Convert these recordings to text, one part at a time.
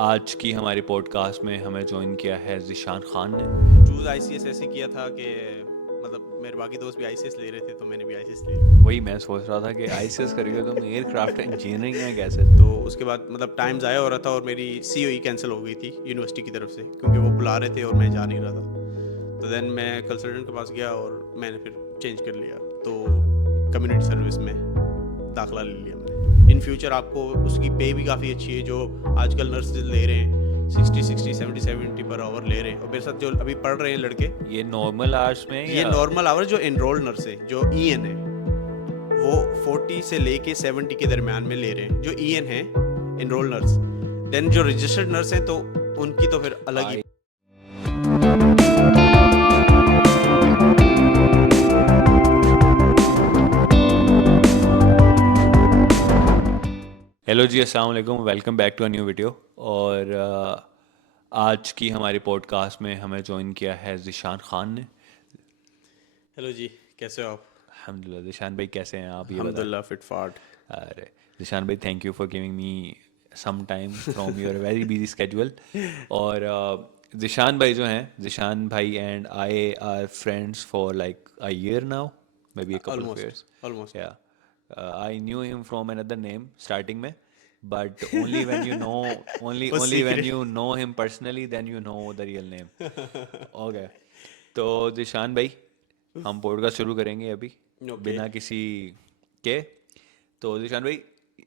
आज की हमारी पॉडकास्ट में हमें ज्वाइन किया है ज़िशान खान ने। चूज आईसीएस ऐसे किया था कि मतलब मेरे बाकी दोस्त भी आईसीएस ले रहे थे तो मैंने भी आईसीएस ले ली। वही मैं सोच रहा था कि आईसीएस करेगा तो एयरक्राफ्ट इंजीनियरिंग में कैसे। तो उसके बाद मतलब टाइम ज़ाया हो रहा था और मेरी सीओई कैंसिल हो गई थी यूनिवर्सिटी की तरफ से क्योंकि वो बुला रहे थे और मैं जा नहीं रहा था। तो देन मैं कंसल्टेंट के पास गया और मैंने फिर चेंज कर लिया, तो कम्युनिटी सर्विस में दाखिला ले लिया मैंने। इन फ्यूचर आपको उसकी पे भी काफ़ी अच्छी है, जो आजकल नर्सेज ले रहे हैं 60 70 70 पर आवर ले रहे हैं। और मेरे साथ जो अभी पढ़ रहे हैं लड़के, ये नॉर्मल आवर्स में ये या नॉर्मल आवर जो एनरोल्ड नर्स है, जो ईएन है, वो 40 से लेके 70 के दरमियान में ले रहे हैं जो ईएन है, एनरोल्ड नर्स। देन जो रजिस्टर्ड नर्स हैं तो उनकी तो फिर अलग ही। हेलो जी, अस्सलाम वालेकुम, welcome back to a new video. और आज की हमारी पॉडकास्ट में हमें ज्वाइन किया है ज़िशान खान ने। हेलो जी, कैसे हो आप? अल्हम्दुलिल्लाह। ज़िशान भाई कैसे हैं आप, ये बताएं। अल्हम्दुलिल्लाह फिट फाट। अरे ज़िशान भाई, thank you for giving me some time from your very busy schedule. और ज़िशान भाई जो हैं, ज़िशान भाई and I are friends for like a year now, maybe a couple of almost years. Almost. Yeah I knew him from another name starting में, but only when you know, वो only when secret. you know him personally, then you know the real name. Okay. तो जिशान भाई, हम podcast शुरू करेंगे अभी okay. बिना किसी के। तो जिशान भाई,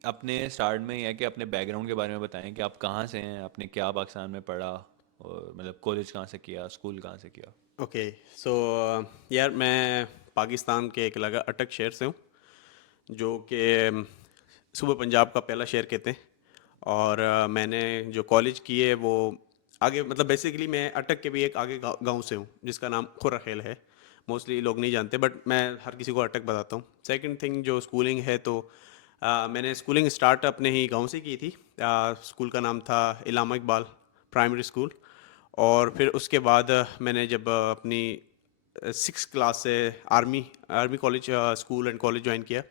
अपने स्टार्ट में यह है कि अपने बैकग्राउंड के बारे में बताएं कि आप कहाँ से हैं, आपने क्या पाकिस्तान में पढ़ा, और मतलब कॉलेज कहाँ से किया, स्कूल कहाँ से किया। ओके सो यार, मैं पाकिस्तान के एक इलाका अटक शहर से हूँ, जो कि सूबा पंजाब का पहला शहर कहते हैं। और मैंने जो कॉलेज की है वो आगे, मतलब बेसिकली मैं अटक के भी एक आगे गांव से हूँ जिसका नाम खुर्रखेल है। मोस्टली लोग नहीं जानते बट मैं हर किसी को अटक बताता हूँ। सेकंड थिंग, जो स्कूलिंग है तो मैंने स्कूलिंग स्टार्ट अपने ही गांव से की थी। स्कूल का नाम था इलामा इकबाल प्राइमरी स्कूल। और फिर उसके बाद मैंने जब अपनी 6 क्लास से army army college school and college join किया,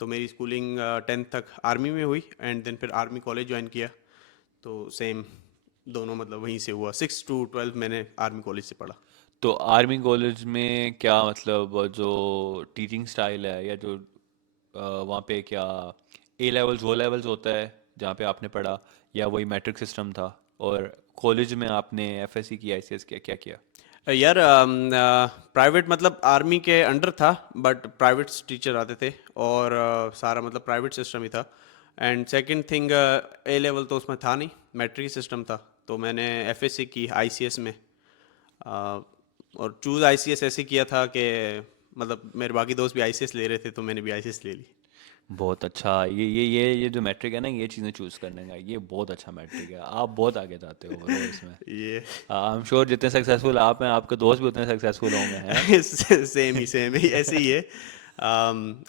तो मेरी स्कूलिंग 10th तक आर्मी में हुई एंड देन फिर आर्मी कॉलेज ज्वाइन किया। तो सेम दोनों मतलब वहीं से हुआ, 6 to 12 मैंने आर्मी कॉलेज से पढ़ा। तो आर्मी कॉलेज में क्या मतलब जो टीचिंग स्टाइल है, या जो वहाँ पे क्या ए लेवल्स वो लेवल्स होता है जहाँ पे आपने पढ़ा, या वही मैट्रिक सिस्टम था? और कॉलेज में आपने एफएससी की, आईसीएस किया, क्या किया? यार प्राइवेट मतलब आर्मी के अंडर था, बट प्राइवेट टीचर आते थे और सारा मतलब प्राइवेट सिस्टम ही था। And second thing, A level तो उसमें था नहीं, मैट्रिक सिस्टम था। तो मैंने एफएससी की आईसीएस में। और चूज़ आईसीएस ऐसे किया था कि मतलब मेरे बाकी दोस्त भी आईसीएस ले रहे थे तो मैंने भी आईसीएस ले ली। बहुत अच्छा। ये जो मैट्रिक है ना, ये चीज़ें चूज़ करने का, ये बहुत अच्छा मैट्रिक है। आप बहुत आगे जाते हो ब्रो इसमें। ये आई एम श्योर जितने सक्सेसफुल आप हैं, आपके दोस्त भी उतने सक्सेसफुल होंगे हैं। सेम ही ऐसे ही है।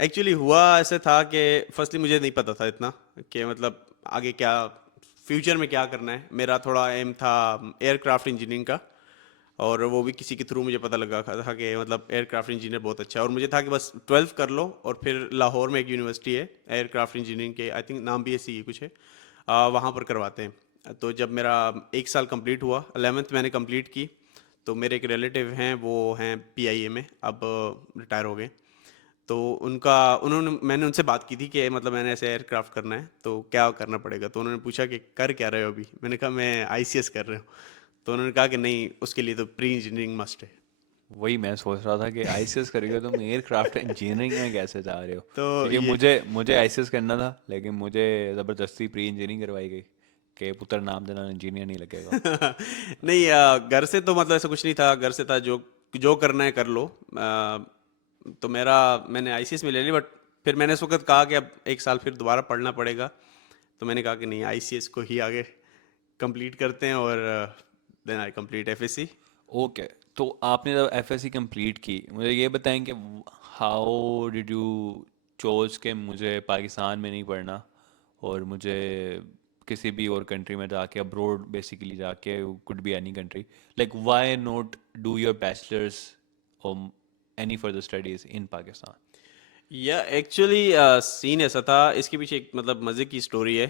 एक्चुअली हुआ ऐसे था कि फर्स्टली मुझे नहीं पता था इतना कि मतलब आगे क्या, फ्यूचर में क्या करना है। मेरा थोड़ा एम था एयरक्राफ्ट इंजीनियरिंग का, और वो भी किसी के थ्रू मुझे पता लगा था कि मतलब एयरक्राफ्ट इंजीनियर बहुत अच्छा है। और मुझे था कि बस 12th कर लो और फिर लाहौर में एक यूनिवर्सिटी है एयरक्राफ्ट इंजीनियरिंग के, आई थिंक नाम भी ऐसी ही कुछ है, वहाँ पर करवाते हैं। तो जब मेरा 1 साल कंप्लीट हुआ, 11th मैंने कंप्लीट की, तो मेरे एक रिलेटिव हैं, वो हैं पीआईए में, अब रिटायर हो गए। तो मैंने उनसे बात की थी कि मतलब मैंने ऐसे एयरक्राफ्ट करना है तो क्या करना पड़ेगा। तो उन्होंने पूछा कि कर क्या रहे हो अभी। मैंने कहा मैं आईसीएस कर रहा हूँ। तो उन्होंने कहा कि नहीं, उसके लिए तो प्री इंजीनियरिंग मस्ट है। वही मैं सोच रहा था कि आईसीएस करेगा तो एयरक्राफ्ट इंजीनियरिंग में कैसे जा रहे हो। तो क्योंकि ये मुझे मुझे आईसीएस करना था, लेकिन मुझे ज़बरदस्ती प्री इंजीनियरिंग करवाई गई कि पुत्र नाम देना, इंजीनियर नहीं लगेगा। नहीं, घर से तो मतलब ऐसा कुछ नहीं था। घर से था जो जो करना है कर लो। तो मैंने आईसीएस में ले ली, बट फिर मैंने इस वक्त कहा कि अब 1 साल फिर दोबारा पढ़ना पड़ेगा। तो मैंने कहा कि नहीं, आईसीएस को ही आगे कंप्लीट करते हैं। और then I complete FSc. Okay. तो आपने जब एफएससी कंप्लीट की, मुझे ये बताएं कि हाउ डिड यू चोज के मुझे पाकिस्तान में नहीं पढ़ना, और मुझे किसी भी और कंट्री में जाके, अब्रोड बेसिकली जाके, could be any country, like why not do your bachelors और any further studies in Pakistan? या एक्चुअली सीन ऐसा था, इसके पीछे एक मतलब मज़े की स्टोरी है।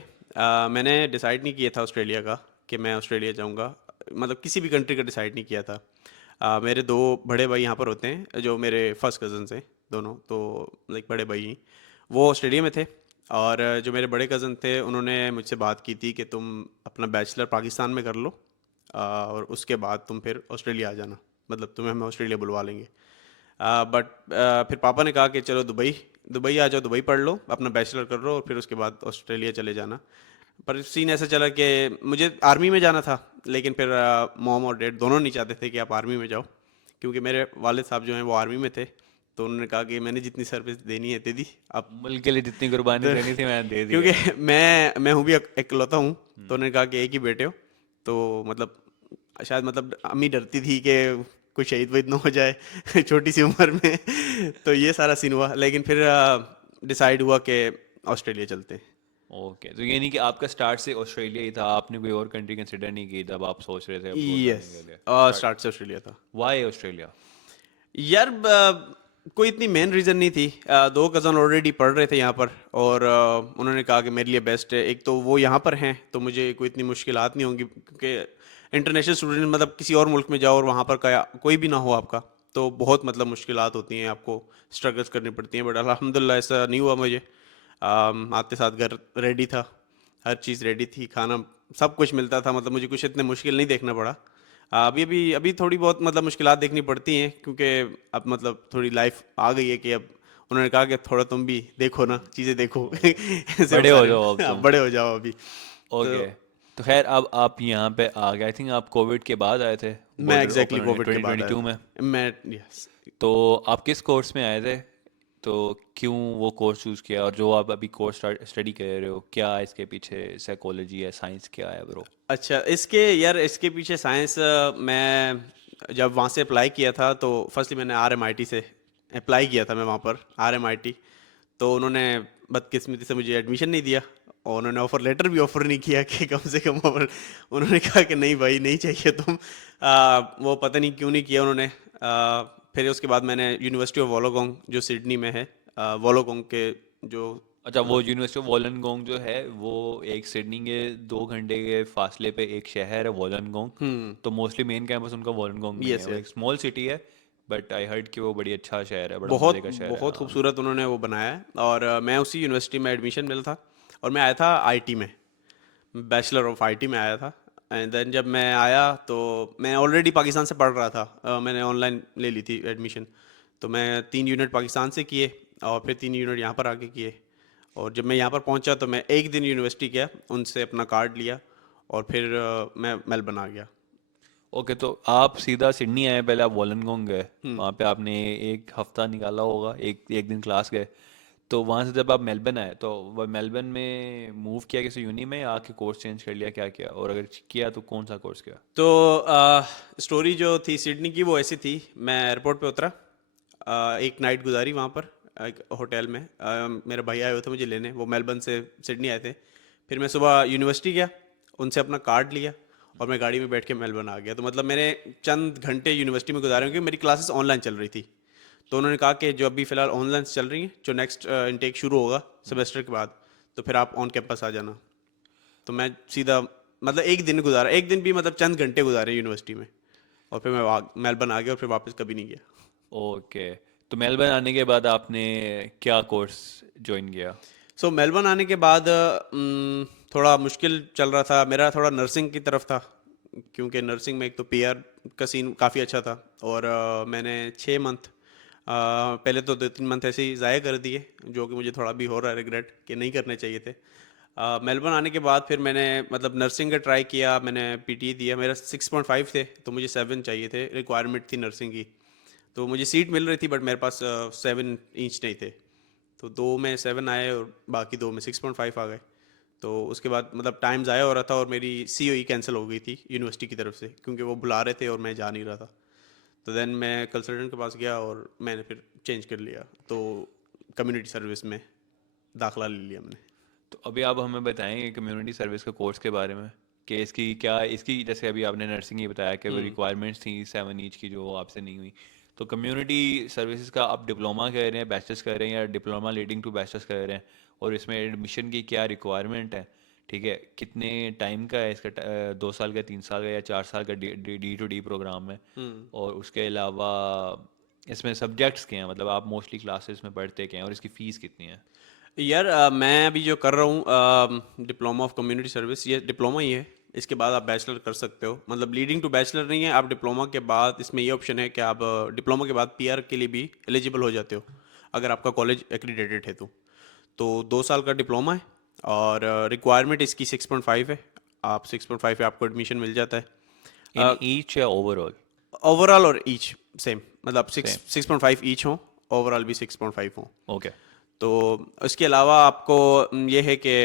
मैंने डिसाइड नहीं किया था ऑस्ट्रेलिया का कि मैं ऑस्ट्रेलिया जाऊंगा, मतलब किसी भी कंट्री का डिसाइड नहीं किया था। मेरे दो बड़े भाई यहाँ पर होते हैं जो मेरे फर्स्ट कज़न्स हैं दोनों, तो लाइक बड़े भाई हैं, वो ऑस्ट्रेलिया में थे। और जो मेरे बड़े कज़न थे उन्होंने मुझसे बात की थी कि तुम अपना बैचलर पाकिस्तान में कर लो, और उसके बाद तुम फिर ऑस्ट्रेलिया आ जाना, मतलब तुम्हें हम ऑस्ट्रेलिया बुलवा लेंगे। बट फिर पापा ने कहा कि चलो दुबई, दुबई आ जाओ, दुबई पढ़ लो, अपना बैचलर कर लो और फिर उसके बाद ऑस्ट्रेलिया चले जाना। पर सीन ऐसा चला कि मुझे आर्मी में जाना था, लेकिन फिर मॉम और डैड दोनों नहीं चाहते थे कि आप आर्मी में जाओ, क्योंकि मेरे वालिद साहब जो हैं वो आर्मी में थे। तो उन्होंने कहा कि मैंने जितनी सर्विस देनी है दे दी अब। मुल्क के लिए जितनी कुर्बानी तो देनी थी मैंने दे दी क्योंकि है। मैं हूँ भी इकलौता हूँ, हम्म। तो उन्होंने कहा कि एक ही बेटे हो, तो मतलब शायद मतलब अम्मी डरती थी कि कोई शहीद वहीद ना हो जाए छोटी सी उम्र में तो ये सारा सीन हुआ, लेकिन फिर डिसाइड हुआ कि ऑस्ट्रेलिया चलते हैं। ओके, तो ये नहीं कि आपका स्टार्ट से ऑस्ट्रेलिया ही था, आपने कोई और कंट्री कंसिडर नहीं की जब आप सोच रहे थे अब्रॉड यस, जाने के लिए? स्टार्ट, स्टार्ट से ऑस्ट्रेलिया था। Why Australia? यार कोई इतनी मेन रीज़न नहीं थी। दो कज़न ऑलरेडी पढ़ रहे थे यहाँ पर, और उन्होंने कहा कि मेरे लिए बेस्ट है, एक तो वो यहाँ पर हैं तो मुझे कोई इतनी मुश्किलात नहीं होंगी, क्योंकि इंटरनेशनल स्टूडेंट मतलब किसी और मुल्क में जाओ और वहाँ पर कोई भी ना हो आपका, तो बहुत मतलब मुश्किलात होती हैं, आपको स्ट्रगल्स करनी पड़ती हैं। बट अल्हम्दुलिल्लाह ऐसा नहीं हुआ मुझे। आते साथ घर रेडी था, हर चीज़ रेडी थी, खाना सब कुछ मिलता था, मतलब मुझे कुछ इतने मुश्किल नहीं देखना पड़ा। अभी अभी अभी थोड़ी बहुत मतलब मुश्किलात देखनी पड़ती हैं, क्योंकि अब मतलब थोड़ी लाइफ आ गई है कि अब उन्होंने कहा कि थोड़ा तुम भी देखो ना, चीज़ें देखो ओके, ऐसे बड़े बता हो रहे जाओ हो अब आप तुम। बड़े हो जाओ अभी। तो ओके, तो खैर अब आप यहाँ पे आ गए, आई थिंक आप कोविड के बाद आए थे, मैं बॉर्डर एग्जैक्टली ओपन होने कोविड के बाद आया 2022 में। था मैं। यस। तो आप किस कोर्स में आए थे? तो क्यों वो कोर्स चूज़ किया, और जो आप अभी कोर्स स्टडी कर रहे हो, क्या इसके पीछे साइकोलॉजी है, साइंस क्या है ब्रो? अच्छा, इसके पीछे साइंस, मैं जब वहाँ से अप्लाई किया था तो फर्स्टली मैंने RMIT से अप्लाई किया था, मैं वहाँ पर RMIT। तो उन्होंने बदकिस्मती से मुझे एडमिशन नहीं दिया, और उन्होंने ऑफ़र लेटर भी ऑफ़र नहीं किया कि कम से कम ऑफ़र। उन्होंने कहा कि नहीं भाई नहीं चाहिए तुम। वो पता नहीं क्यों नहीं किया उन्होंने। फिर उसके बाद मैंने यूनिवर्सिटी ऑफ वोलोगोंग जो सिडनी में है, वोलोगोंग के जो अच्छा, वो मतलब। यूनिवर्सिटी ऑफ वोलंगोंग जो है वो एक सिडनी के 2 घंटे के फासले पे एक शहर है वोलंगोंग। हम्म। तो मोस्टली मेन कैंपस उनका वोलंगोंग में ही है, यस वो यस। एक स्मॉल सिटी है, बट आई हर्ड कि वो बड़ी अच्छा शहर है, बड़ा मज़े बहुत का शहर है, बहुत हाँ। खूबसूरत उन्होंने वो बनाया है, और मैं उसी यूनिवर्सिटी में एडमिशन मिला था, और मैं आया था आईटी में, बैचलर ऑफ आईटी में आया था। एंड देन जब मैं आया तो मैं ऑलरेडी पाकिस्तान से पढ़ रहा था, मैंने ऑनलाइन ले ली थी एडमिशन। तो मैं 3 यूनिट पाकिस्तान से किए, और फिर 3 यूनिट यहाँ पर आके किए। और जब मैं यहाँ पर पहुँचा तो मैं एक दिन यूनिवर्सिटी गया, उनसे अपना कार्ड लिया, और फिर मैं मेलबर्न आ गया। ओके, तो आप सीधा सिडनी आए, पहले आप वोलंगोंग गए, हम्म। वहाँ पे आपने एक हफ्ता निकाला होगा, एक एक दिन क्लास गए। तो वहाँ से जब आप मेलबर्न आए, तो वो मेलबर्न में मूव किया किसी यूनी में, या आके कोर्स चेंज कर लिया, क्या किया, और अगर किया तो कौन सा कोर्स किया? तो स्टोरी जो थी सिडनी की वो ऐसी थी। मैं एयरपोर्ट पे उतरा, एक नाइट गुजारी वहाँ पर एक होटल में। मेरे भाई आए हुए थे मुझे लेने, वो मेलबर्न से सिडनी आए थे। फिर मैं सुबह यूनिवर्सिटी गया, उनसे अपना कार्ड लिया, और मैं गाड़ी में बैठ के मेलबर्न आ गया। तो मतलब मैंने चंद घंटे यूनिवर्सिटी में गुजारे, क्योंकि मेरी क्लासेस ऑनलाइन चल रही थी। तो उन्होंने कहा कि जो अभी फ़िलहाल ऑनलाइन चल रही हैं, जो नेक्स्ट इनटेक शुरू होगा सेमेस्टर के बाद, तो फिर आप ऑन कैंपस आ जाना। तो मैं सीधा मतलब एक दिन गुजारा, एक दिन भी मतलब चंद घंटे गुजारे यूनिवर्सिटी में, और फिर मैं मेलबर्न आ गया, और फिर वापस कभी नहीं गया। ओके, तो मेलबर्न आने के बाद आपने क्या कोर्स ज्वाइन किया? सो मेलबर्न आने के बाद थोड़ा मुश्किल चल रहा था मेरा, थोड़ा नर्सिंग की तरफ था, क्योंकि नर्सिंग में एक तो पीआर का सीन काफ़ी अच्छा था। और मैंने 6 मंथ, पहले तो 2-3 मंथ ऐसे ही ज़ाया कर दिए, जो कि मुझे थोड़ा भी हो रहा है रिग्रेट कि नहीं करने चाहिए थे। मेलबर्न आने के बाद फिर मैंने मतलब नर्सिंग का ट्राई किया, मैंने पीटी दिया, मेरा 6.5 थे, तो मुझे 7 चाहिए थे, रिक्वायरमेंट थी नर्सिंग की। तो मुझे सीट मिल रही थी, बट मेरे पास 7 इंच नहीं थे। तो 2 में 7 आए, और बाकी 2 में 6.5 आ गए। तो उसके बाद मतलब टाइम ज़ाया हो रहा था, और मेरी COE कैंसिल हो गई थी यूनिवर्सिटी की तरफ से, क्योंकि वो बुला रहे थे और मैं जा नहीं रहा था। तो देन मैं कंसल्टेंट के पास गया, और मैंने फिर चेंज कर लिया, तो कम्युनिटी सर्विस में दाखला ले लिया मैंने। तो अभी आप हमें बताएंगे कम्युनिटी सर्विस के कोर्स के बारे में, कि इसकी क्या, इसकी जैसे अभी आपने नर्सिंग ही बताया कि वो हम्म। रिक्वायरमेंट्स थी 7 ईच की जो आपसे नहीं हुई, तो कम्युनिटी सर्विसेज का आप डिप्लोमा कर रहे हैं, बैचलर्स कर रहे हैं, या डिप्लोमा लीडिंग टू बैचलर्स कर रहे हैं, और इसमें एडमिशन की क्या रिक्वायरमेंट है, ठीक है, कितने टाइम का है इसका, 2 साल का, 3 साल का, या 4 साल का डी टू डी प्रोग्राम है? और उसके अलावा इसमें सब्जेक्ट्स क्या हैं, मतलब आप मोस्टली क्लासेस में पढ़ते क्या हैं, और इसकी फ़ीस कितनी है? यार मैं अभी जो कर रहा हूँ डिप्लोमा ऑफ कम्युनिटी सर्विस, ये डिप्लोमा ही है। इसके बाद आप बैचलर कर सकते हो, मतलब लीडिंग टू बैचलर नहीं है। आप डिप्लोमा के बाद इसमें ये ऑप्शन है कि आप डिप्लोमा के बाद पीआर के लिए भी एलिजिबल हो जाते हो, अगर आपका कॉलेज एक्रीडेटेड है तो 2 साल का डिप्लोमा है, और रिक्वायरमेंट इसकी 6.5 है। आप 6.5 पे आपको एडमिशन मिल जाता इन है। ईच या ओवरऑल? ओवरऑल और ईच सेम, मतलब सेम। 6.5 ईच हो, ओवरऑल भी 6.5 हो। ओके। तो इसके अलावा आपको ये है कि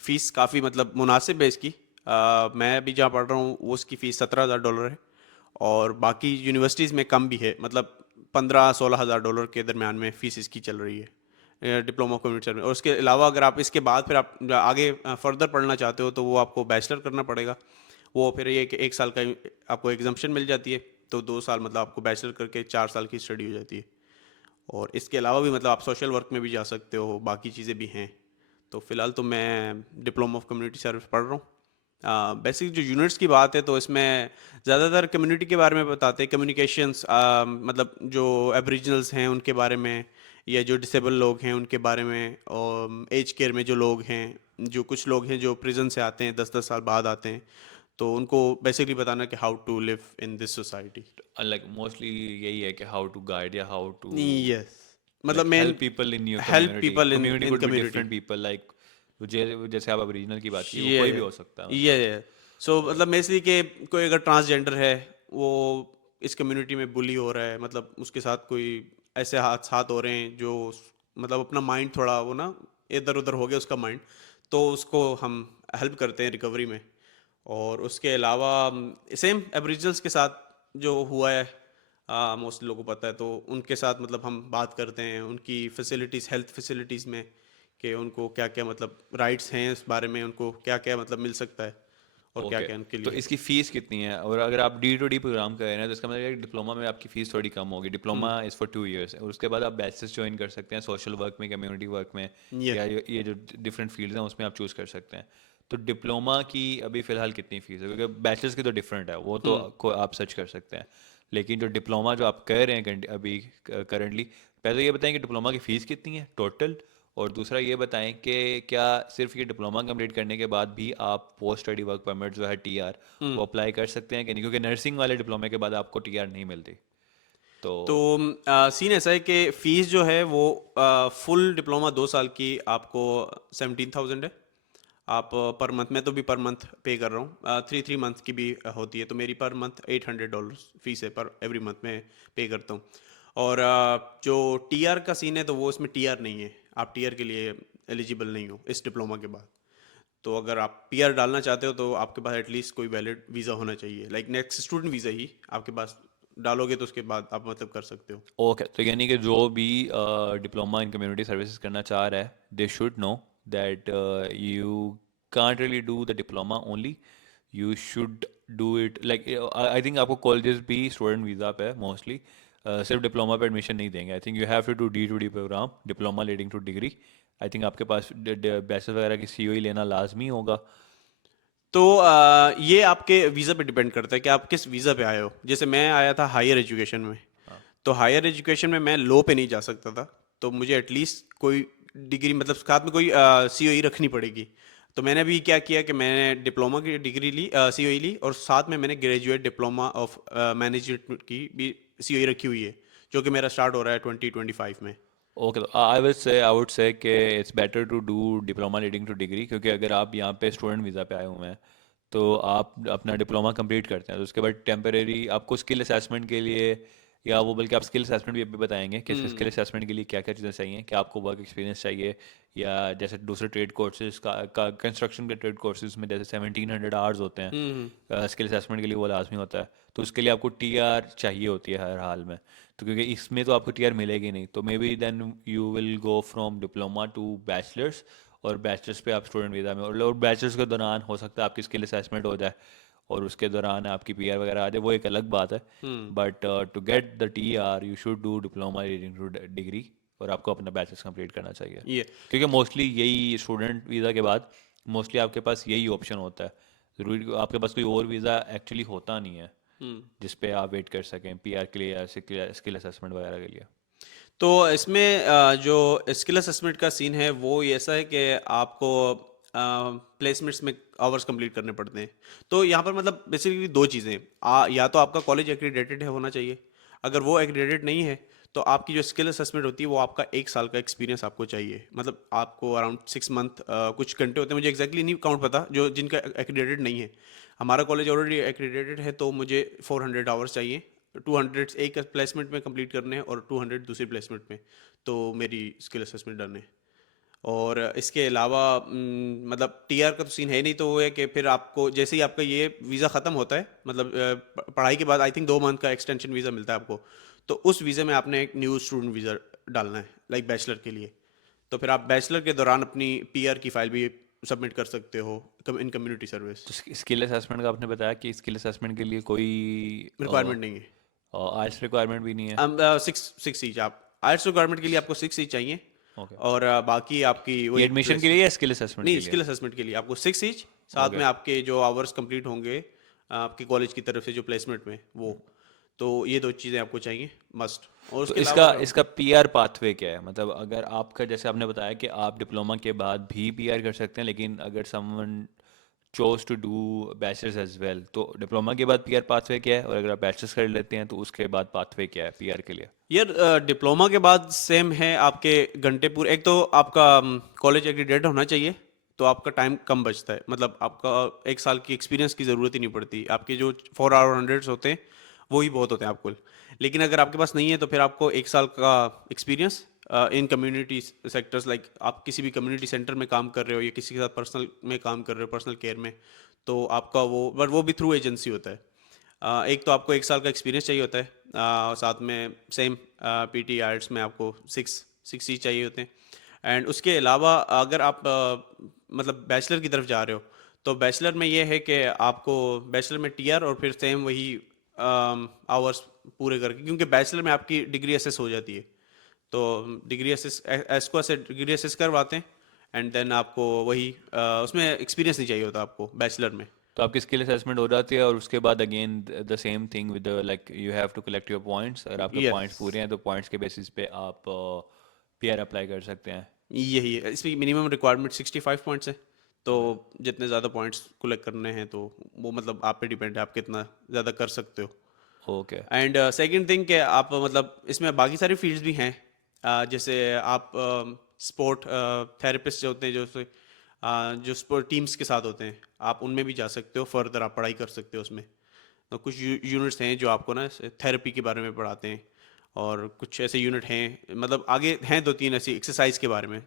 फ़ीस काफ़ी मतलब मुनासिब है इसकी। मैं अभी जहाँ पढ़ रहा हूँ वो उसकी फ़ीस $17,000 है, और बाकी यूनिवर्सिटीज़ में कम भी है, मतलब 15-16 हज़ार डॉलर के दरमियान में फ़ीस इसकी चल रही है डिप्लोमा कम्युनिटी सर्विस। और उसके अलावा अगर आप इसके बाद फिर आप आगे फर्दर पढ़ना चाहते हो तो वो आपको बैचलर करना पड़ेगा। वो फिर ये कि 1 साल का आपको एग्जम्पशन मिल जाती है, तो 2 साल मतलब आपको बैचलर करके 4 साल की स्टडी हो जाती है। और इसके अलावा भी मतलब आप सोशल वर्क में भी जा सकते हो, बाकी चीज़ें भी हैं। तो फ़िलहाल तो मैं डिप्लोमा ऑफ कम्युनिटी सर्विस पढ़ रहा हूँ। बेसिक जो यूनिट्स की बात है तो इसमें ज़्यादातर कम्युनिटी के बारे में बताते हैं, कम्युनिकेशंस, मतलब जो एबरिजिनल्स हैं उनके बारे में, या जो डिसेबल लोग हैं उनके बारे में, और एज केयर में जो लोग हैं, जो कुछ लोग हैं जो प्रिजन से आते हैं 10-10 साल बाद आते हैं, तो उनको बेसिकली बताना कि how to live in this society. Like mostly यही है कि हाउ टू गाइड या हाउ टू यस, मतलब like main help people in your help community. People in community in could be community. Different people, like जैसे आप original की बात की, वो ये कोई भी हो सकता है ये मतलब। सो और मतलब बेसिकली कि कोई अगर ट्रांसजेंडर है, वो इस कम्युनिटी में बुली हो रहा है, मतलब उसके साथ कोई ऐसे हादसात हो रहे हैं जो मतलब अपना माइंड थोड़ा वो ना इधर उधर हो गया उसका माइंड, तो उसको हम हेल्प करते हैं रिकवरी में। और उसके अलावा सेम एबरिजिनल्स के साथ जो हुआ है, मोस्ट लोगों को पता है, तो उनके साथ मतलब हम बात करते हैं उनकी फैसिलिटीज़, हेल्थ फैसिलिटीज़ में, कि उनको क्या क्या मतलब राइट्स हैं इस बारे में, उनको क्या क्या मतलब मिल सकता है, और क्या ओके, क्या उनके तो लिए। इसकी फ़ीस कितनी है? और अगर आप डी टू डी प्रोग्राम कर रहे हैं तो इसका मतलब है कि डिप्लोमा में आपकी फ़ीस थोड़ी कम होगी। डिप्लोमा इज़ फॉर 2 ईयर्स, और उसके बाद आप बैचलर्स ज्वाइन कर सकते हैं सोशल वर्क में, कम्युनिटी वर्क में, ये या ये जो डिफरेंट फील्ड्स हैं उसमें आप चूज़ कर सकते हैं। तो डिप्लोमा की अभी फ़िलहाल कितनी फ़ीस है? क्योंकि बैचलर्स की तो डिफरेंट है, वो तो आप सर्च कर सकते हैं। लेकिन जो डिप्लोमा जो आप कर रहे हैं अभी करंटली, पहले तो ये बताएं कि डिप्लोमा की फ़ीस कितनी है टोटल, और दूसरा ये बताएं कि क्या सिर्फ ये डिप्लोमा कंप्लीट करने के बाद भी आप पोस्ट स्टडी वर्क परमिट जो है टीआर, वो अप्लाई कर सकते हैं कि नहीं, क्योंकि नर्सिंग वाले डिप्लोमे के बाद आपको टीआर नहीं मिलती। तो तो सीन ऐसा है कि फ़ीस जो है वो फुल डिप्लोमा 2 साल की आपको 17,000 है। आप पर मंथ, मैं तो भी पर मंथ पे कर रहा हूँ, 3 3 मंथ की भी होती है, तो मेरी पर मंथ $800 फीस है, पर एवरी मंथ में पे करता हूँ। और जो टीआर का सीन है तो वो इसमें टीआर नहीं है, आप टीआर के लिए एलिजिबल नहीं हो इस डिप्लोमा के बाद। तो अगर आप पीआर डालना चाहते हो तो आपके पास एटलीस्ट कोई वैलिड वीज़ा होना चाहिए, लाइक नेक्स्ट स्टूडेंट वीज़ा ही आपके पास डालोगे तो उसके बाद आप मतलब कर सकते हो। ओके, तो यानी कि जो भी डिप्लोमा इन कम्युनिटी सर्विसेज करना चाह रहा है, they should know that you can't really do the diploma only, you should do it like, I think आपको कॉलेजेस भी स्टूडेंट वीज़ा पे मोस्टली सिर्फ डिप्लोमा पे एडमिशन नहीं देंगे। I think you have to do D to D program, diploma leading to degree. आई थिंक आपके पास बैचलर वगैरह की सीओई लेना लाजमी होगा। तो ये आपके वीज़ा पे डिपेंड करता है कि आप किस वीज़ा पे आए हो। जैसे मैं आया था हायर एजुकेशन में, हाँ। तो हायर एजुकेशन में मैं लॉ पे नहीं जा सकता था, तो मुझे एटलीस्ट कोई डिग्री मतलब साथ में कोई सीओई रखनी पड़ेगी। तो मैंने भी क्या किया कि मैंने डिप्लोमा की डिग्री ली, सीओई ली, और साथ में मैंने ग्रेजुएट डिप्लोमा ऑफ मैनेजमेंट की भी सीओई रखी हुई है, जो कि मेरा स्टार्ट हो रहा है 2025 में। ओके, तो आई वुड से कि it's better to do diploma leading to degree, क्योंकि अगर आप यहाँ पे स्टूडेंट वीज़ा पे आए हुए हैं तो आप अपना डिप्लोमा कंप्लीट करते हैं, तो उसके बाद टेम्परेरी आपको स्किल असेसमेंट के लिए, या वो बल्कि आप स्किल असेसमेंट भी अभी बताएंगे कि स्किल असेसमेंट के लिए क्या क्या चीज़ें चाहिए, कि आपको वर्क एक्सपीरियंस चाहिए, या जैसे दूसरे ट्रेड कोर्सेज का कंस्ट्रक्शन के ट्रेड कोर्सेज में जैसे 1700 आवर्स होते हैं, स्किल असेसमेंट के लिए वो लाजमी होता है, तो उसके लिए आपको टीआर चाहिए होती है हर हाल में। तो क्योंकि इसमें तो आपको टीआर मिलेगी नहीं, तो maybe then you will go from diploma to bachelors, और बैचलर्स पे आप स्टूडेंट वीज़ा में, और बैचलर्स के दौरान हो सकता है आपकी स्किल असेसमेंट हो जाए, और उसके दौरान आपकी पीआर वगैरह आ जाए, वो एक अलग बात है। But to get the TR you should do diploma leading to degree, और आपको अपना बैचलर्स कंप्लीट करना चाहिए, ये क्योंकि मोस्टली यही स्टूडेंट वीज़ा के बाद मोस्टली आपके पास यही ऑप्शन होता है, ज़रूरी आपके पास कोई और वीज़ा एक्चुअली होता नहीं है जिस पे आप वेट कर सकें पीआर के लिए या स्किल असेसमेंट वगैरह के लिए। तो इसमें जो स्किल असेसमेंट का सीन है वो ये ऐसा है कि आपको प्लेसमेंट्स में आवर्स कंप्लीट करने पड़ते हैं। तो यहाँ पर मतलब बेसिकली दो चीज़ें हैं। या तो आपका कॉलेज एक्रीडेटेड है होना चाहिए। अगर वो एक्रीडेटेड नहीं है तो आपकी जो स्किल असेसमेंट होती है वो आपका 1 साल का एक्सपीरियंस आपको चाहिए। मतलब आपको अराउंड 6 मंथ, कुछ घंटे होते हैं, मुझे एग्जैक्टली नहीं काउंट पता, जो जिनका एक्रीडेटेड नहीं है। हमारा कॉलेज ऑलरेडी एक्रीडेटेड है तो मुझे 400 आवर्स चाहिए। 200 एक प्लेसमेंट में कंप्लीट करने हैं और 200 दूसरी प्लेसमेंट में। तो मेरी स्किल असेसमेंट डन है। और इसके अलावा मतलब टीआर का तो सीन है नहीं, तो वो है कि फिर आपको जैसे ही आपका ये वीज़ा ख़त्म होता है, मतलब पढ़ाई के बाद आई थिंक 2 मंथ का एक्सटेंशन वीज़ा मिलता है आपको। तो उस वीज़े में आपने एक न्यू स्टूडेंट वीज़ा डालना है, लाइक बैचलर के लिए। तो फिर आप बैचलर के दौरान अपनी पीआर की फाइल भी सबमिट कर सकते हो इन कम्युनिटी सर्विस। तो स्किल असेसमेंट का आपने बताया कि स्किल असेसमेंट के लिए कोई रिक्वायरमेंट नहीं है। आर्ट्स रिक्वायरमेंट भी नहीं है। हम 6 ईच, आप आर्ट्स रिक्वायरमेंट के लिए आपको 6 ईच चाहिए। ओके, और बाकी आपकी ये वही एडमिशन के प्लेसमेंट। लिए या स्किल असेसमेंट नहीं, के लिए? स्किल असेसमेंट के लिए आपको 6 ईच, साथ ओके, में आपके जो आवर्स कंप्लीट होंगे आपके कॉलेज की तरफ से जो प्लेसमेंट में वो। तो ये दो चीज़ें आपको चाहिए मस्ट। और तो उसके अलावा इसका अगर इसका पीआर पाथवे क्या है? मतलब अगर आपका, जैसे आपने बताया कि आप डिप्लोमा के बाद भी पीआर कर सकते हैं, लेकिन अगर someone chose to do bachelors as well, तो डिप्लोमा के बाद पीआर पाथवे क्या है, और अगर आप बैचलर्स कर लेते हैं तो उसके बाद पाथवे क्या है पीआर के लिए? यार डिप्लोमा के बाद सेम है, आपके घंटे पूरे, एक तो आपका कॉलेज एक्रीडेटेड होना चाहिए, तो आपका टाइम कम बचता है। मतलब आपका 1 साल की एक्सपीरियंस की ज़रूरत ही नहीं पड़ती। आपके जो 4 आवर 100 होते हैं वो ही बहुत होते हैं आपको। लेकिन अगर आपके पास नहीं है तो फिर आपको 1 साल का experience in community sectors, like आप किसी भी कम्युनिटी सेंटर में काम कर रहे हो या किसी के साथ पर्सनल में काम कर रहे हो, पर्सनल केयर में, तो आपका वो, बट वो भी थ्रू एजेंसी होता है। एक तो आपको 1 साल का एक्सपीरियंस चाहिए होता है, साथ में सेम पीटी आर्ट्स में आपको सिक्स ही चाहिए होते हैं। एंड उसके अलावा अगर आप मतलब बैचलर की तरफ जा रहे हो, तो बैचलर में ये है कि आपको बैचलर में टीआर और फिर सेम वही आवर्स पूरे करके, क्योंकि बैचलर में आपकी डिग्री असेस हो जाती है। तो डिग्री असेस एसको से डिग्री असेस करवाते हैं। एंड देन आपको वही उसमें एक्सपीरियंस नहीं चाहिए होता आपको बैचलर में। तो आपकी स्किल असेसमेंट हो जाती है, और उसके बाद again the same thing with like you have to collect your points. अगर आपके यस, पॉइंट्स पूरे हैं तो पॉइंट्स के बेसिस पे आप पीआर अप्लाई कर सकते हैं। यही है। इसमें मिनिमम रिक्वायरमेंट 65 पॉइंट्स है। तो ओके, जितने ज़्यादा पॉइंट्स कलेक्ट करने हैं तो वो मतलब आप पे डिपेंड है, आप कितना ज़्यादा कर सकते हो। ओके। एंड सेकंड थिंग कि आप मतलब इसमें बाकी सारी फील्ड्स भी हैं। जैसे आप स्पोर्ट थेरेपिस्ट जो होते हैं, जो स्पोर्ट टीम्स के साथ होते हैं, आप उनमें भी जा सकते हो। फर्दर आप पढ़ाई कर सकते हो उसमें। तो कुछ यूनिट्स हैं जो आपको ना थेरेपी के बारे में पढ़ाते हैं। और कुछ ऐसे यूनिट हैं, मतलब आगे हैं 2-3 ऐसी एक्सरसाइज के बारे में।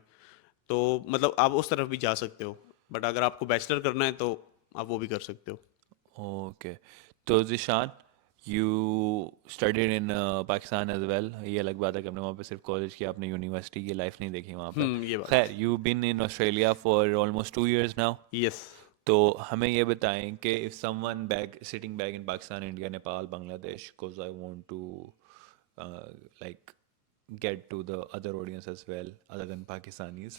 तो मतलब आप उस तरफ भी जा सकते हो। बट अगर आपको बैचलर करना है तो आप वो भी कर सकते हो। ओके, तो Zeeshan, you studied in Pakistan as well. ये अलग बात है कि आपने वहाँ पे सिर्फ कॉलेज किया, आपने यूनिवर्सिटी की लाइफ नहीं देखी वहाँ पे। ये बात खैर, you been in Australia for almost 2 years now. Yes. तो हमें ये बताएं कि if someone back sitting back in Pakistan, India, Nepal, Bangladesh, because I want to like get to the other audience as well other than Pakistanis.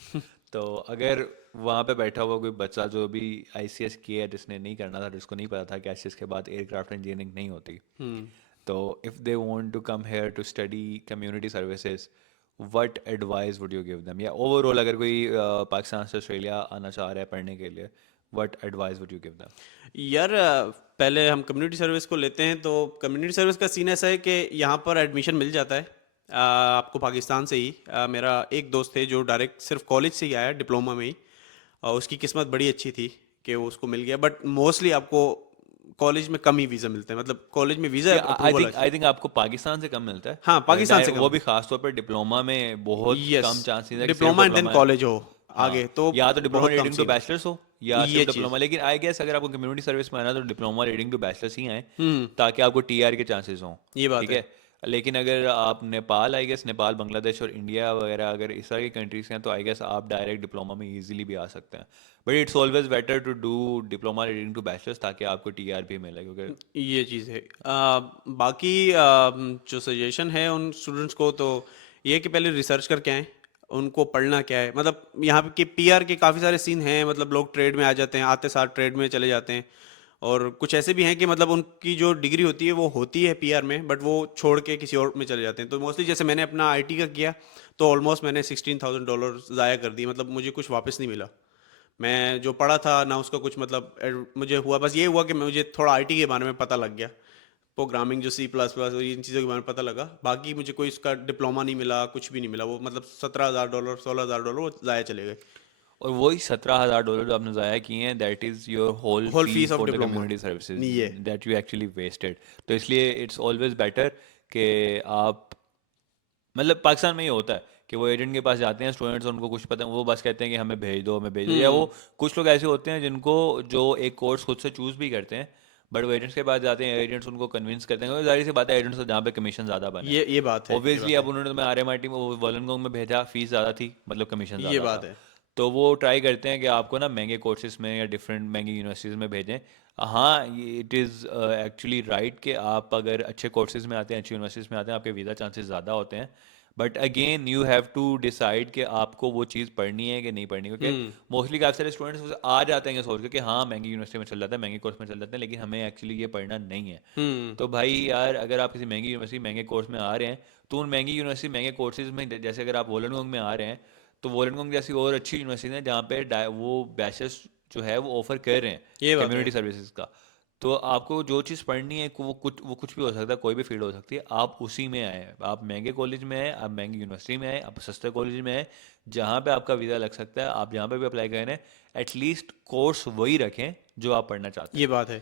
तो अगर वहाँ पे बैठा हुआ कोई बच्चा जो भी आईसीएस किया है, जिसने नहीं करना था, जिसको नहीं पता था कि आईसीएस के बाद एयरक्राफ्ट इंजीनियरिंग नहीं होती, तो if they want to come here to study community services, what advice would you give them? या ओवरऑल अगर कोई पाकिस्तान से ऑस्ट्रेलिया आना चाह रहा है पढ़ने के लिए, what advice would you give them? यार पहले हम कम्युनिटी सर्विस को लेते हैं। तो कम्युनिटी सर्विस का सीन ऐसा है कि यहाँ पर एडमिशन मिल जाता है आपको पाकिस्तान से ही। मेरा एक दोस्त है जो डायरेक्ट सिर्फ कॉलेज से ही आया, डिप्लोमा में ही। और उसकी किस्मत बड़ी अच्छी थी कि वो उसको मिल गया। बट मोस्टली आपको कॉलेज में कम ही वीज़ा मिलते हैं, मतलब कॉलेज में वीज़ा या आई अप्रूवल थिंक अच्छा। आई थिंक आपको पाकिस्तान से कम मिलता है। हाँ, पाकिस्तान से वो कम। भी खास तौर पर डिप्लोमा में बहुत यस, कम चांसेस है कि सिर्फ डिप्लोमा एंड देन डिप्लोमा है। कॉलेज हो हाँ, आगे तो या तो डिप्लोमा बहुत कम रीडिंग टू सीन है। बैचलर्स हो, या ये सिर्फ चीज़। डिप्लोमा। लेकिन आई गेस अगर आपको कम्युनिटी सर्विस में आना है तो डिप्लोमा रीडिंग टू बैचलर्स ही आए, ताकि आपको टीआर के चांसेस हों। ये बात ठीक है। है। लेकिन अगर आप नेपाल, आई गेस नेपाल, बांग्लादेश और इंडिया वगैरह अगर इस तरह की कंट्रीज हैं, तो आई गेस आप डायरेक्ट डिप्लोमा में इजीली भी आ सकते हैं। But it's always better to do diploma leading to bachelors, ताकि आपको टीआर भी मिले, क्योंकि ये चीज़ है। बाकी जो सजेशन है उन स्टूडेंट्स को, तो ये है कि पहले रिसर्च करके आएँ। उनको पढ़ना क्या है, मतलब यहाँ पे के पीआर के काफ़ी सारे सीन हैं, मतलब लोग ट्रेड में आ जाते हैं, आते साथ ट्रेड में चले जाते हैं। और कुछ ऐसे भी हैं कि मतलब उनकी जो डिग्री होती है वो होती है पीआर में, बट वो छोड़ के किसी और में चले जाते हैं। तो मोस्टली जैसे मैंने अपना आईटी का किया, तो ऑलमोस्ट मैंने $16,000 ज़ाया कर दिए, मतलब मुझे कुछ वापस नहीं मिला। मैं जो पढ़ा था ना उसका कुछ मतलब मुझे हुआ, बस ये हुआ कि मुझे थोड़ा आईटी के बारे में पता लग गया, प्रोग्रामिंग जो C++ और इन चीज़ों के बारे में पता लगा। बाकी मुझे कोई इसका डिप्लोमा नहीं मिला, कुछ भी नहीं मिला। वो मतलब $17,000 $16,000 वो ज़ाया चले गए। और वही $17,000 जो आपने ज़ाया किए हैं, that is your whole whole fee fees of for the diploma community services नहीं है। That you actually wasted. तो इसलिए इट्स ऑलवेज बेटर कि आप, मतलब पाकिस्तान में ये होता है कि वो एजेंट के पास जाते हैं स्टूडेंट्स, उनको कुछ पता, वो बस कहते हैं कि हमें भेज दो, हमें भेज दो। या वो कुछ लोग ऐसे होते हैं जिनको जो एक कोर्स खुद से चूज़ भी करते हैं, बट वो एजेंट्स के पास जाते हैं, एजेंट्स उनको कन्विंस करते हैं, क्योंकि जाहिर सी बात है एजेंट्स जहाँ पे कमीशन ज़्यादा बने। ये बात है, ये ऑब्वियसली बात अब है, उन्होंने तुम्हें RMIT में वॉलनगोंग में भेजा, फीस ज़्यादा थी, मतलब कमीशन ये ज़्यादा बात था। है। तो वो ट्राई करते हैं कि आपको ना महंगे कोर्सेज में या डिफरेंट महंगी यूनिवर्सिटीज़ में भेजें। हाँ, इट इज़ एक्चुअली राइट कि आप अगर अच्छे कोर्सेज में आते हैं, अच्छी यूनिवर्सिटीज़ में आते हैं, आपके वीज़ा चांसेस ज़्यादा होते हैं। But again you have to decide कि आपको वो चीज़ पढ़नी है कि नहीं पढ़नी, क्योंकि मोस्टली काफ़ी सारे स्टूडेंट्स आ जाते हैं सोच के कि हाँ महंगी यूनिवर्सिटी में चल जाता है, महंगे कोर्स में चल जाते हैं, लेकिन हमें एक्चुअली ये पढ़ना नहीं है। तो भाई यार, अगर आप किसी महंगी यूनिवर्सिटी महंगे कोर्स में आ रहे हैं, तो उन महंगी यूनिवर्सिटी महंगे कोर्सेज में, जैसे अगर आप वोलनगोंग में आ रहे हैं, तो वोलनगोंग जैसी और अच्छी यूनिवर्सिटी है जहाँ पे वो बैचेस जो है वो ऑफर कर रहे हैं ये बात है। कम्युनिटी सर्विसेज का। तो आपको जो चीज़ पढ़नी है वो कुछ भी हो सकता है, कोई भी फील्ड हो सकती है, आप उसी में आए। आप महंगे कॉलेज में आए, आप महंगी यूनिवर्सिटी में आए, आप सस्ते कॉलेज में आए, जहाँ पे आपका वीज़ा लग सकता है, आप जहाँ पे भी अप्लाई करें, एटलीस्ट कोर्स वही रखें जो आप पढ़ना चाहते ये हैं। बात है।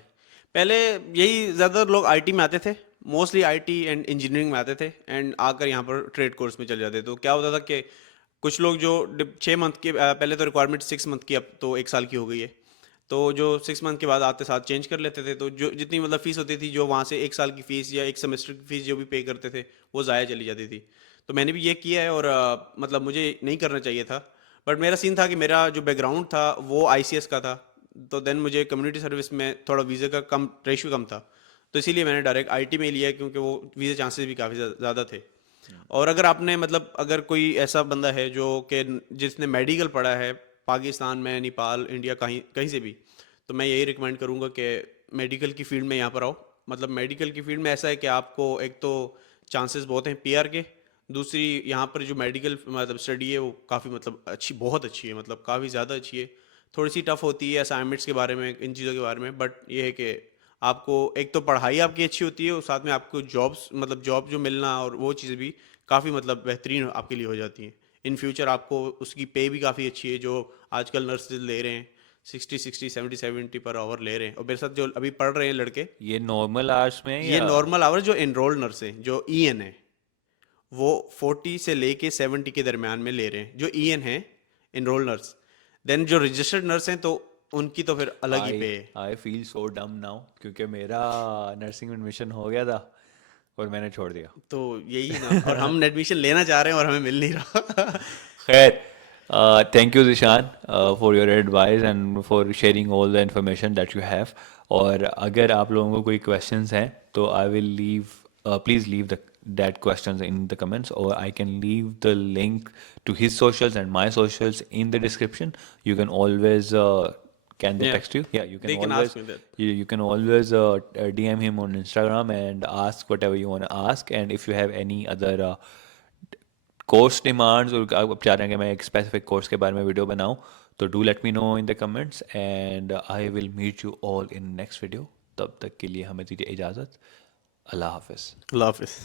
पहले यही ज़्यादातर लोग आईटी में आते थे, मोस्टली आईटी एंड इंजीनियरिंग में आते थे, एंड आकर यहाँ पर ट्रेड कोर्स में चले जाते। तो क्या होता था कि कुछ लोग जो 6 मंथ के पहले तो रिक्वायरमेंट 6 मंथ की, अब तो 1 साल की हो गई है। तो जो 6 मंथ के बाद आते साथ चेंज कर लेते थे, तो जो जितनी मतलब फीस होती थी, जो वहाँ से 1 साल की फीस या एक सेमेस्टर की फीस जो भी पे करते थे, वो ज़ाया चली जाती थी। तो मैंने भी ये किया है, और मतलब मुझे नहीं करना चाहिए था। बट मेरा सीन था कि मेरा जो बैकग्राउंड था वो आईसीएस का था, तो देन मुझे कम्युनिटी सर्विस में थोड़ा वीज़े का कम रेशियो कम था। तो इसीलिए मैंने डायरेक्ट आईटी में ही लिया, क्योंकि वो वीज़े चांसेस भी काफ़ी ज़्यादा थे। और अगर आपने मतलब अगर कोई ऐसा बंदा है जो कि जिसने मेडिकल पढ़ा है पाकिस्तान में, नेपाल, इंडिया, कहीं कहीं से भी, तो मैं यही रिकमेंड करूँगा कि मेडिकल की फील्ड में यहाँ पर आओ। मतलब मेडिकल की फील्ड में ऐसा है कि आपको एक तो चांसेस बहुत हैं पीआर के, दूसरी यहाँ पर जो मेडिकल मतलब स्टडी है वो काफ़ी मतलब अच्छी, बहुत अच्छी है, मतलब काफ़ी ज़्यादा अच्छी है। थोड़ी सी टफ होती है असाइनमेंट्स के बारे में, इन चीज़ों के बारे में, बट ये है कि आपको एक तो पढ़ाई आपकी अच्छी होती है, और साथ में आपको जॉब्स मतलब जॉब जो मिलना और वो चीज़ें भी काफ़ी मतलब बेहतरीन आपके लिए हो जाती हैं। इन फ्यूचर आपको उसकी पे भी काफ़ी अच्छी है, जो आजकल नर्सेज ले रहे हैं, 60 60 70 70 पर आवर ले रहे हैं। और मेरे साथ जो अभी पढ़ रहे हैं लड़के, ये नॉर्मल आवर्स में ये या? नॉर्मल आवर जो एनरोल्ड नर्स हैं, जो ईएन है, वो 40 से लेके 70 के दरमियान में ले रहे हैं, जो ईएन है, एनरोल्ड नर्स। देन जो रजिस्टर्ड नर्स हैं, तो उनकी तो फिर अलग ही आई पे है। आई फील सो डम नाउ, क्योंकि मेरा नर्सिंग में एडमिशन हो गया था और मैंने छोड़ दिया। तो यही ना, और हम एडमिशन लेना चाह रहे हैं और हमें मिल नहीं रहा। खैर, thank you Zeeshan for your advice and for sharing all the information that you have. और अगर आप लोगों को कोई क्वेश्चंस हैं तो I will leave, please leave the that questions in the comments, or I can leave the link to his socials and my socials in the description. You can always can they Yeah, text you? Yeah, you can they can always ask me that. you can always DM him on Instagram and ask whatever you want to ask. And if you have any other course demands, और आप चाह रहे हैं कि मैं एक specific course के बारे में वीडियो बनाऊं, तो do let me know in the comments, and I will meet you all in next video. तब तक के लिए हमें दीजिए इजाज़त। अल्लाह हाफिज़। अल्लाह हाफिज़।